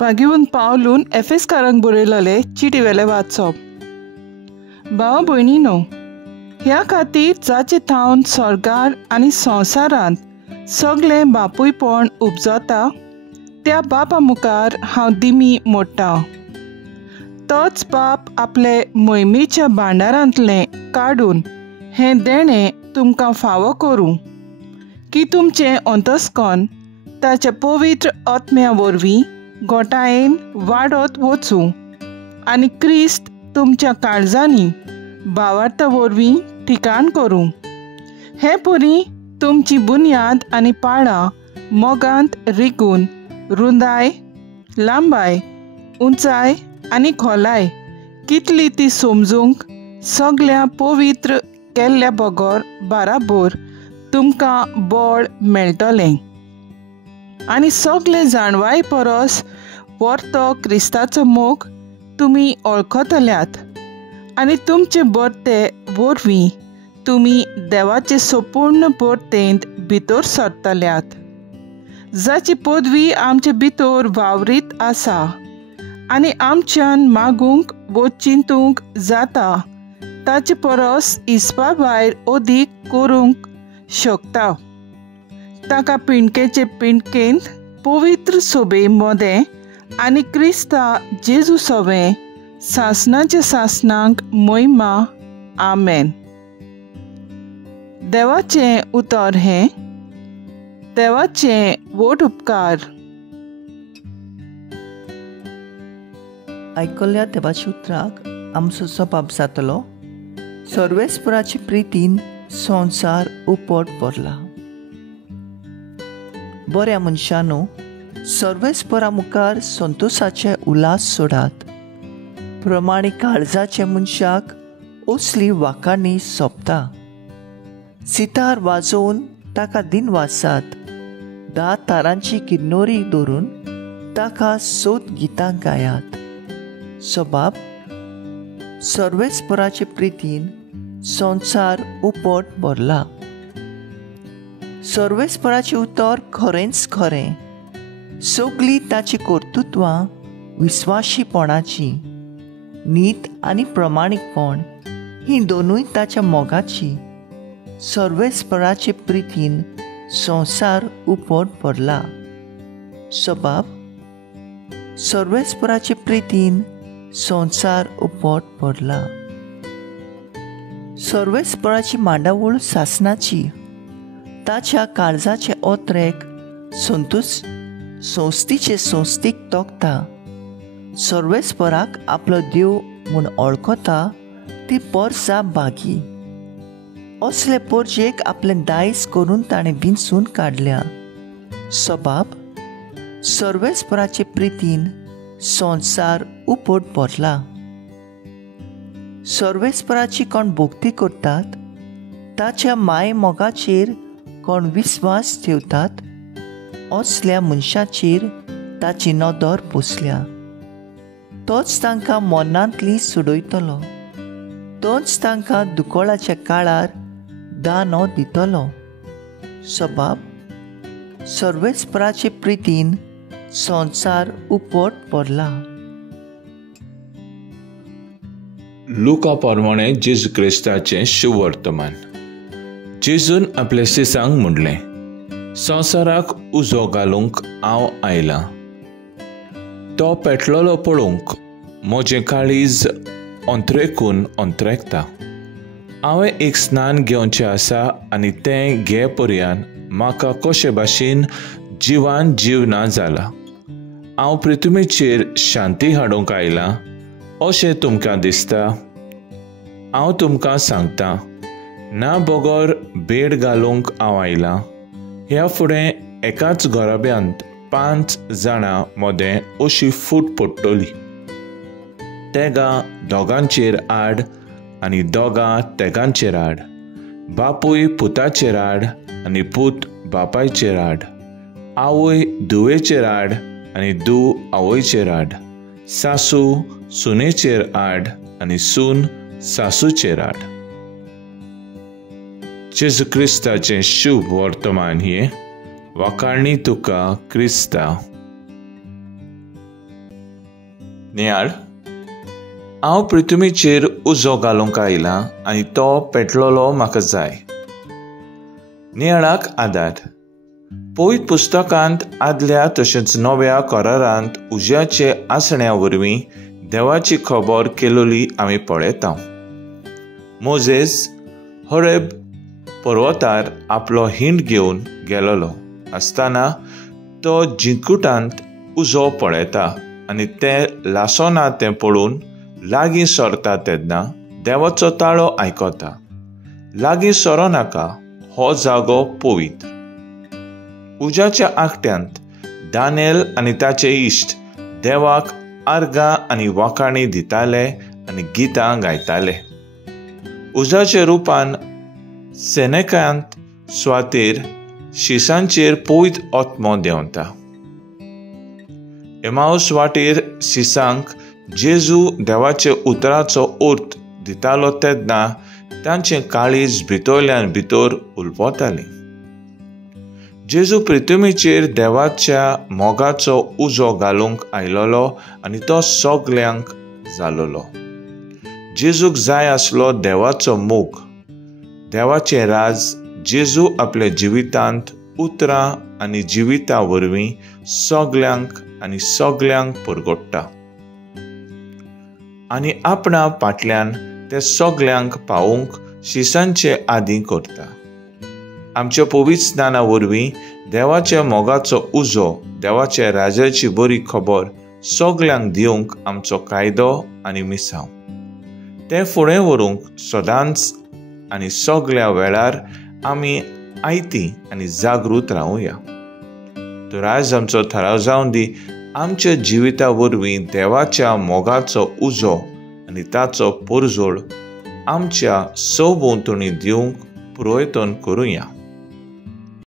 पागिवन पावलून एफेसकारांक बरयलेले चिटीवेले वाचप. भाव भयणीनो, ह्या खातीर जाचे थावन स्वर्गार आनी संवसारांत सगळे बापूयपण उपजता, त्या बापा मुखार हांव दिमी मोडटां. तोच बाप आपले मोहिमेच्या भांडारांतले काडून हें देणें तुमकां फावो करूं की तुमचें अंतस्कन ताच्या पवित्र आत्म्या वरवीं घोटायेन वाडत वचूं आनी क्रिस्त तुमच्या काळजांनी भावार्था वरवीं ठिकाण करूं. हे परी तुमची बुन्याद आनी पाळां मोगांत रिकून रुंदाय, लांबाय, उंचाय आनी खोलाय कितली ती समजूंक सगळ्या पवित्र केल्ल्या बगर बाराबर तुमकां बळ मेळटलें आनी सगळे जाणवाय परस वर्तो क्रिस्ताचो मोग तुमी वळखतल्यात आनी तुमचे बर्ते वरवीं तुमी देवाचे संपूर्ण बर्तेंत भितर सरतल्यात, जाची पदवी आमचे भितर वावरीत आसा आनी आमच्यान मागूंक वो चिंतूंक जाता ताचे परस इस्पा भायर अदीक करूंक शकता. ताका पिणकेचे पिणकेंत पवित्र सोबे मोदें आनी क्रिस्ता जेजू सवें सासणाच्या सासणांक महिमा. आमेन. देवाचें उतर हें. देवाचें वोट उपकार. आयकल्ल्या देवाच्या उतराक आमचो जबाब जातलो, सर्वेस्पराची प्रितीन संवसार उपट भरला. बऱ्या मनशानो, सर्वेस्परा मुखार संतोशाचे उल्हास सोडात. प्रमाणीक काळजाचे मनशाक असली वाखाणणी सोबता. सितार वाजोवन ताका दिनवासात, 10 तारांची किन्नोरी धरून ताका सोत गितां गायात. सबाब, सर्वेस्पराचे प्रितीन संवसार उपट भरला. सर्वेस्पराचें उतर खरेंच खरें. सगळीं ताची कर्तुत्वां विस्वाशीपणाची, नीत आनी प्रमाणीकपण हीं दोनूय ताच्या मोगाची. सर्वेस्पराचे प्रितीन संवसार उपट भरला. सबाब, सर्वेस्पराचे प्रितीन संवसार उपट भरला. सर्वेस्पराची मांडावळ सासणाची, ताच्या काळजाचे ओत्रेक संस्तीचे संस्थीक तोखता. सर्वेस्पराक आपलो देव म्हूण वळखता ती परसा बागी. असले पोरजेक आपलें दायज करून ताणें विंचून काडल्या. सबाब, सर्वेस्पराचे प्रितीन संवसार उपट भरला. सर्वेस्पराची कोण भोक्ती करतात, ताच्या माय मोगाचेर कोण विस्वास ठेवतात, असल्या मनशाचेर ताची नदर बसल्या. तोच तांकां मरणांतली सोडयतलो. तोच तांकां दुकोळाच्या काळार दानो दितलो. सबाब, सर्वेस्पराचे प्रितीन संवसार उपट भरला. लुका प्रमाणे जेजू क्रिस्ताचें शुभ वर्तमान. जेजून आपल्या शिसांक म्हणलें, संवसाराक उजो घालूंक हांव आयलां. तो पेटलोलो पळोवंक म्हजें काळीज अंतरेकून अंतरेकता. हांवें एक स्नान घेवचें आसा आनी तें घे पर्यान म्हाका कशे भाशेन जिवान जीव ना जाला. हांव पृथ्वीचेर शांती हाडूंक आयलां अशें तुमकां दिसता. हांव तुमकां सांगतां, ना बगर भेट घालूंक हांव आयलां. ह्या फुडें एकाच घराब्यांत 5 जाणां मोदें अशी फूट पडटली. तेगा दोगांचेर आड आनी दोगां तेगांचेर आड. बापूय पुताचेर आड आनी पूत बापायचेर आड. आवय धुवेचेर आड आनी धूव आवयचेर आड. सासू सुनेचेर आड आनी सून सासूचेर आड. जेजू क्रिस्ताचें शुभ वर्तमान हे वाखाणणी तुका क्रिस्ता. नियाळ, हांव पृथ्वीचेर उजो घालूंक आयलां आनी तो पेटलोलो म्हाका जाय. नियाळाक आदार. पवित्र पुस्तकांत आदल्या तशेंच नव्या करारांत उज्याचे आसण्या वरवीं देवाची खबर केलोली आमी पळयता. मोजेस होरेब पर्वतार आपलो हिंड घेवन गेलोलो आसतना तो जिंकुटांत उजो पळयता आनी तें लासोना तें पळोवन लागीं सरता तेन्ना देवाचो ताळो आयकता. लागीं सरो नाका, हो जागो पवित्र. उज्याच्या आखट्यांत दानियेल आनी ताचे इश्ट देवाक आर्गां आनी वाखाणी दिताले आनी गितां गायताले. उज्याच्या रुपान सेनेकांत सुवातेर शिसांचेर पवित्र आत्मो देंवता. एमाऊस वाटेर शिसांक जेजू देवाचे उतराचो अर्थ दितालो तेन्ना तांचें काळीज भितरल्यान भितर उलपताली. जेजू पृथ्वीचेर देवाच्या मोगाचो उजो घालूंक आयलोलो आनी तो सगल्यांक जालोलो. जेजूक जाय आसलो देवाचो मोग, देवाचें राज. जेजू आपल्या जिवितांत उतरां आनी जिविता वरवीं सगल्यांक परगट्टा आनी आपणा फाटल्यान ते सगल्यांक पावूंक शिसांचे आदी करता. आमच्या पवित्र स्नाना वरवीं देवाच्या मोगाचो उजो, देवाच्या राजाची बरी खबर सगल्यांक दिवंक आमचो कायदो आनी मिसांव. ते फुडें व्हरूंक सदांच आनी सगळ्या वेळार आमी आयती आनी जागृत रावुया. तर आज आमचो थाराव जावन दी आमच्या जिविता वरवीं देवाच्या मोगाचो उजो आनी ताचो परजोड आमच्या सभोंवतणी दिवंक प्रयत्न करुया.